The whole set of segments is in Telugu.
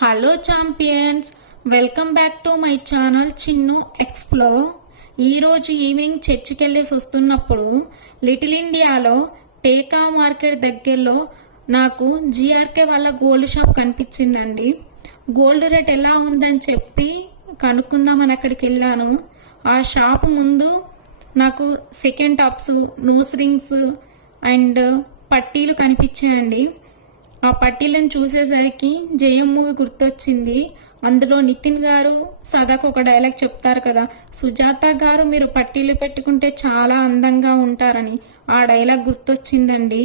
Hello champions, welcome back to my channel Chinnu explore. ఈరోజు ఈవినింగ్ చర్చికి వెళ్ళేసి వస్తున్నప్పుడు లిటిల్ ఇండియాలో టేకా మార్కెట్ దగ్గరలో నాకు జిఆర్కే వాళ్ళ గోల్డ్ షాప్ కనిపించిందండి. గోల్డ్ రేట్ ఎలా ఉందని చెప్పి కనుక్కుందామని అక్కడికి వెళ్ళాను. ఆ షాప్ ముందు నాకు second tops, nose rings and పట్టీలు కనిపించాయండి. ఆ పట్టీలను చూసేసరికి జయం మూవీ గుర్తొచ్చింది. అందులో నితిన్ గారు సదాకు ఒక డైలాగ్ చెప్తారు కదా, సుజాత గారు మీరు పట్టీలు పెట్టుకుంటే చాలా అందంగా ఉంటారని. ఆ డైలాగ్ గుర్తొచ్చిందండి.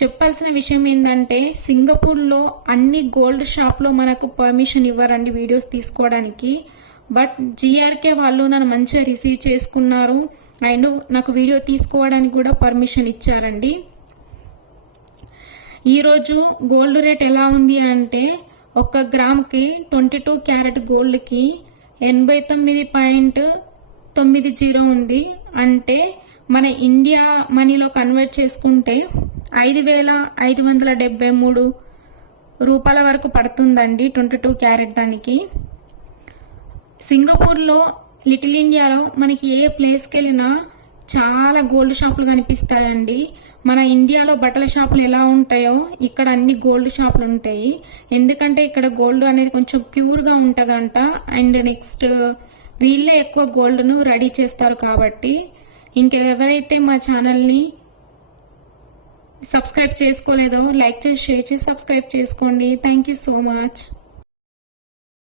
చెప్పాల్సిన విషయం ఏంటంటే, సింగపూర్లో అన్ని గోల్డ్ షాప్లో మనకు పర్మిషన్ ఇవ్వరండి వీడియోస్ తీసుకోవడానికి. బట్ జిఆర్కే వాళ్ళు నన్ను మంచిగా రిసీవ్ చేసుకున్నారు అండ్ నాకు వీడియో తీసుకోవడానికి కూడా పర్మిషన్ ఇచ్చారండి. ఈరోజు గోల్డ్ రేట్ ఎలా ఉంది అంటే, 1 గ్రామ్కి 22 క్యారెట్ గోల్డ్కి 89.90 ఉంది. అంటే మన ఇండియా మనీలో కన్వర్ట్ చేసుకుంటే 5,573 రూపాయల వరకు పడుతుందండి 22 క్యారెట్ దానికి. సింగపూర్లో లిటిల్ ఇండియాలో మనకి ఏ ప్లేస్కి వెళ్ళినా చాలా గోల్డ్ షాపులు కనిపిస్తాయండి. మన ఇండియాలో బట్టల షాపులు ఎలా ఉంటాయో ఇక్కడ అన్ని గోల్డ్ షాపులు ఉంటాయి. ఎందుకంటే ఇక్కడ గోల్డ్ అనేది కొంచెం ప్యూర్గా ఉంటుందంట. అండ్ నెక్స్ట్ వీళ్ళే ఎక్కువ గోల్డ్ను రెడీ చేస్తారు కాబట్టి. ఇంకెవరైతే మా ఛానల్ని సబ్స్క్రైబ్ చేసుకోలేదో లైక్ చేసి, షేర్ చేసి సబ్స్క్రైబ్ చేసుకోండి. Thank you so much.